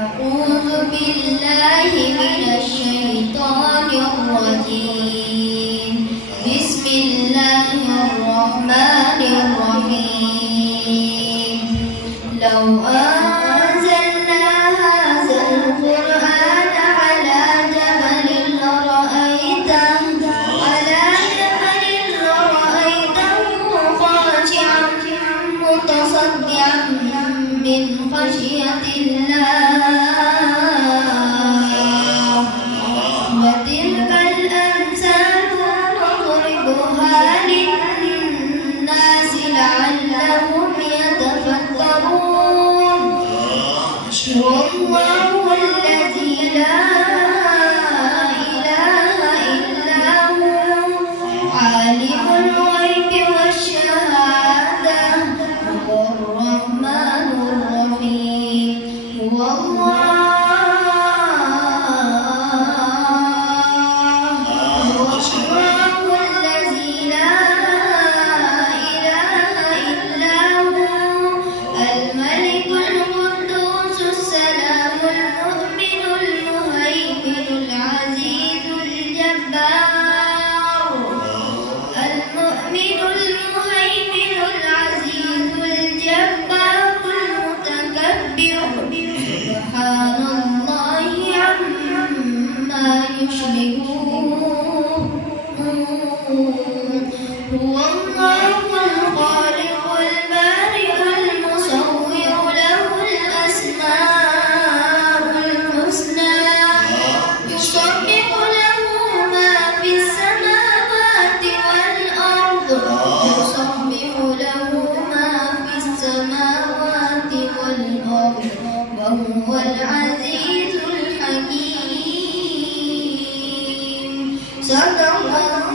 أعوذ بالله من الشيطان الرجيم. بسم الله الرحمن الرحيم. لو أنزلنا هذا القرآن على جبل لرأيته خاشعا متصدعا من خشية الله. وتلك الأمثال نضربها للناس لعلهم يتفكرون. والله الذي لا إله إلا هو عالم الغيب والشهادة هو الرحمن الرحيم. هو الله الذي لا إله إلا هو الملك القدوس السلام المؤمن المهيمن العزيز الجبار. المؤمن المهيمن العزيز الجبار المتكبر. سبحان الله عما يشركون. هو الله الخالق البارئ المصور له الأسماء الحسنى. يسبح له ما في السماوات والأرض. يسبح له ما في السماوات والأرض وهو العزيز الحكيم. صدق الله.